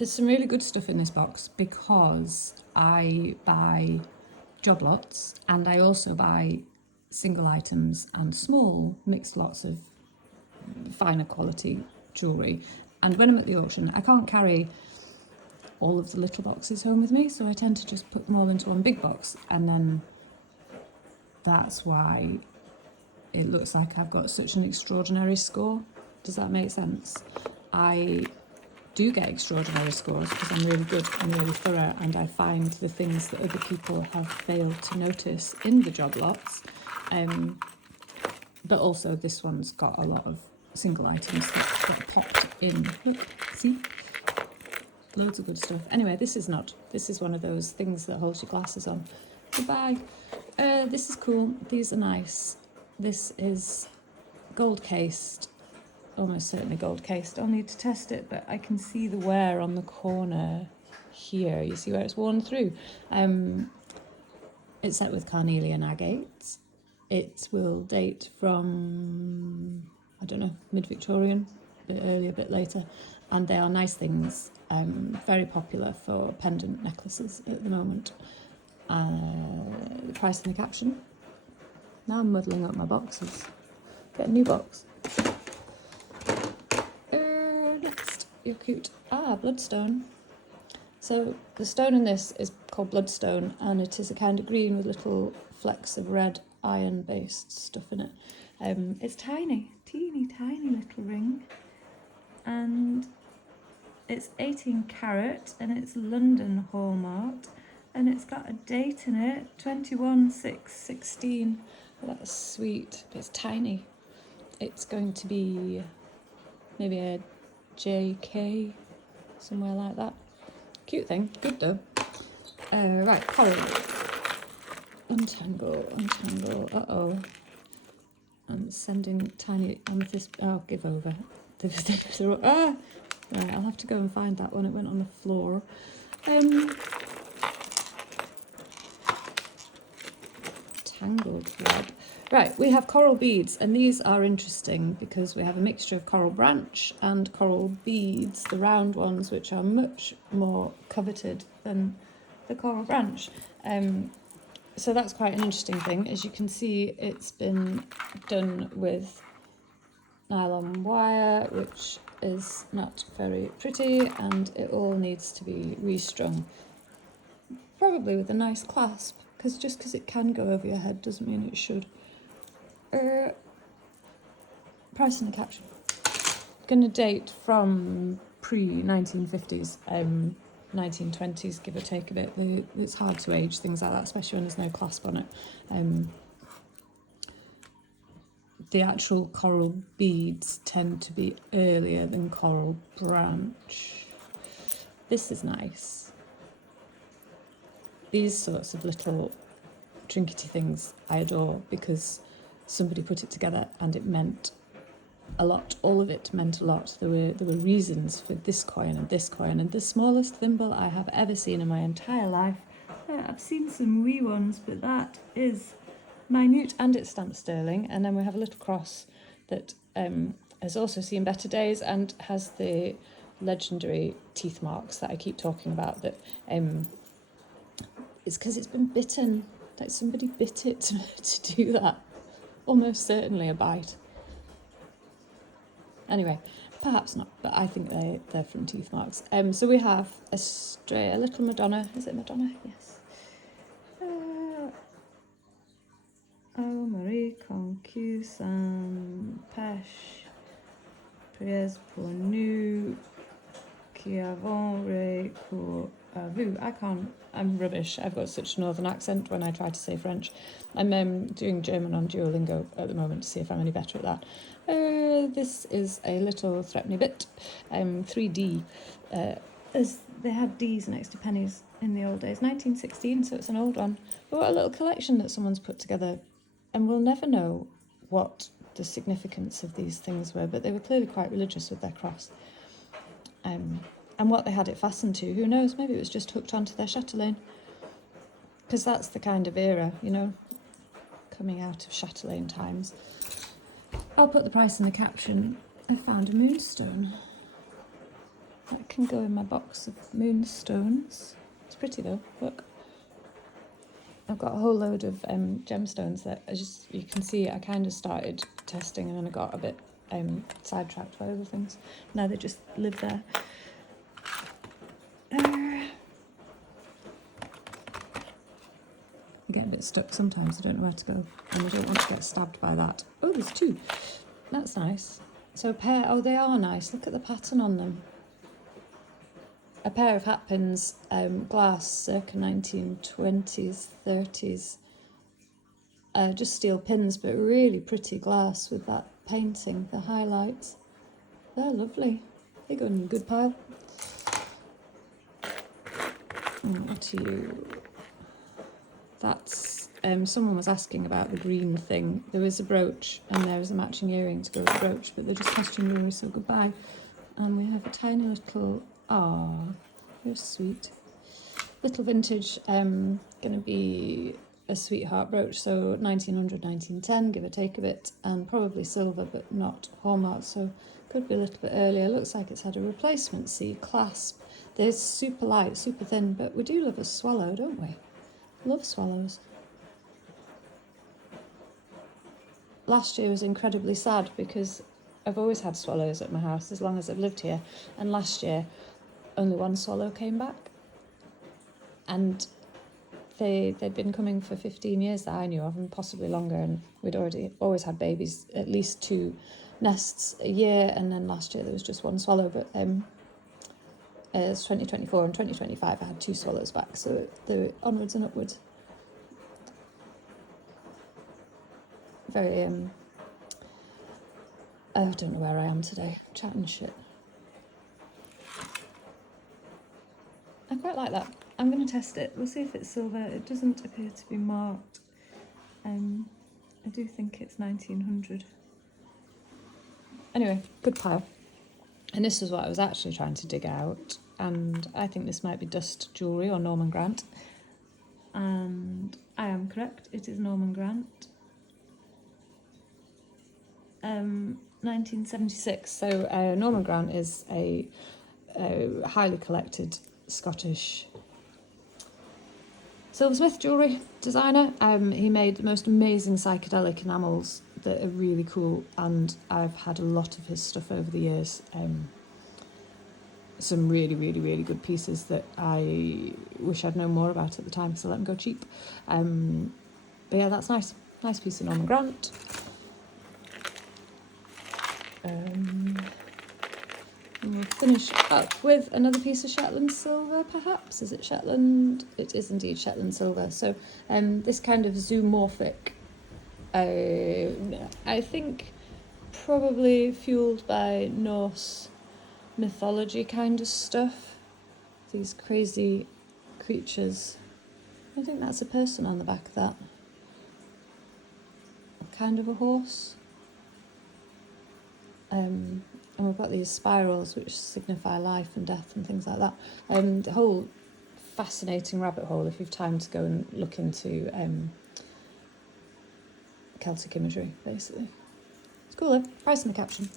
There's some really good stuff in this box because I buy job lots and I also buy single items and small mixed lots of finer quality jewellery. And when I'm at the auction, I can't carry all of the little boxes home with me, so I tend to just put them all into one big box, and then that's why it looks like I've got such an extraordinary score. Does that make sense? I do get extraordinary scores because I'm really good and really thorough, and I find the things that other people have failed to notice in the job lots. But also this one's got a lot of single items that get popped in. Look, see? Loads of good stuff. Anyway, this is one of those things that holds your glasses on. Goodbye. This is cool. These are nice. This is gold cased. Almost certainly gold cased. I'll need to test it, but I can see the wear on the corner here. You see where it's worn through? It's set with carnelian agate. It will date from, I don't know, mid-Victorian, a bit earlier, a bit later. And they are nice things, very popular for pendant necklaces at the moment. The price in the caption. Now I'm muddling up my boxes. Get a new box. Next, you're cute. Bloodstone. So the stone in this is called bloodstone, and it is a kind of green with little flecks of red iron-based stuff in it. It's tiny, teeny tiny little ring, and it's 18 carat, and it's London hallmarked, and it's got a date in it, 21/6/16. That's sweet, but it's tiny. It's going to be maybe a JK, somewhere like that. Cute thing, good though. Right, coral. Untangle. Uh-oh. I'm sending tiny amethyst. Oh, give over. Right, I'll have to go and find that one. It went on the floor. Tangled thread. Right, we have coral beads, and these are interesting because we have a mixture of coral branch and coral beads, the round ones, which are much more coveted than the coral branch. So that's quite an interesting thing. As you can see, it's been done with nylon wire, which is not very pretty, and it all needs to be restrung. Probably with a nice clasp, because just because it can go over your head doesn't mean it should. Price in the caption. Going to date from pre-1950s, 1920s, give or take a bit. It's hard to age things like that, especially when there's no clasp on it. The actual coral beads tend to be earlier than coral branch. This is nice. These sorts of little trinkety things I adore because somebody put it together and it meant a lot. All of it meant a lot. There were reasons for this coin and this coin, and the smallest thimble I have ever seen in my entire life. I've seen some wee ones, but that is minute, and it's stamped sterling. And then we have a little cross that has also seen better days and has the legendary teeth marks that I keep talking about. That it's because it's been bitten. Like somebody bit it to do that. Almost certainly a bite. Anyway, perhaps not, but I think they're from teeth marks. So we have a little Madonna. Is it Madonna? Yes. Oh, Marie Concusan, Pêche, Priez pour nous, qui avons re pour vous. I'm rubbish. I've got such a northern accent when I try to say French. I'm doing German on Duolingo at the moment to see if I'm any better at that. This is a little threepenny bit, 3D, as they had D's next to pennies in the old days. 1916, so it's an old one. But what a little collection that someone's put together. And we'll never know what the significance of these things were, but they were clearly quite religious with their cross. And what they had it fastened to, who knows, maybe it was just hooked onto their chatelaine. Because that's the kind of era, you know, coming out of chatelaine times. I'll put the price in the caption. I found a moonstone. That can go in my box of moonstones. It's pretty though, look. I've got a whole load of gemstones that you can see I kind of started testing and then I got a bit sidetracked by other things. Now they just live there. I get a bit stuck sometimes, I don't know where to go, and I don't want to get stabbed by that. Oh, there's two. That's nice. So a pair, oh they are nice, look at the pattern on them. A pair of hatpins, glass, circa 1920s, 30s. Just steel pins, but really pretty glass with that painting, the highlights. They're lovely. They go in a good pile. What to you? That's, someone was asking about the green thing. There is a brooch and there is a matching earring to go with the brooch, but they're just question euros, so goodbye. And we have a tiny little, they're sweet. Little vintage, gonna be a sweetheart brooch, so 1900, 1910, give or take a bit, and probably silver, but not hallmark, so could be a little bit earlier. Looks like it's had a replacement C clasp. They're super light, super thin, but we do love a swallow, don't we? Love swallows. Last year was incredibly sad because I've always had swallows at my house as long as I've lived here, and last year only one swallow came back, and they'd been coming for 15 years that I knew of, and possibly longer, and we'd always had babies, at least 2 nests a year, and then last year there was just one swallow, but it's 2024 and 2025 I had 2 swallows back, so they're onwards and upwards. Very, I don't know where I am today, chatting shit. I quite like that. I'm going to test it. We'll see if it's silver. It doesn't appear to be marked. I do think it's 1900. Anyway, good pile. And this is what I was actually trying to dig out. And I think this might be dust jewellery or Norman Grant. And I am correct. It is Norman Grant. 1976. So Norman Grant is a highly collected Scottish silversmith, jewellery designer. He made the most amazing psychedelic enamels that are really cool, and I've had a lot of his stuff over the years. Some really, really, really good pieces that I wish I'd known more about at the time, so I let them go cheap. But yeah, that's nice. Nice piece of Norman Grant. And we'll finish up with another piece of Shetland Silver, perhaps. Is it Shetland? It is indeed Shetland Silver. So this kind of zoomorphic, I think probably fueled by Norse mythology kind of stuff. These crazy creatures. I think that's a person on the back of that. Kind of a horse. And we've got these spirals which signify life and death and things like that. The whole fascinating rabbit hole if you've time to go and look into Celtic imagery, basically. It's cool though. Price in the caption.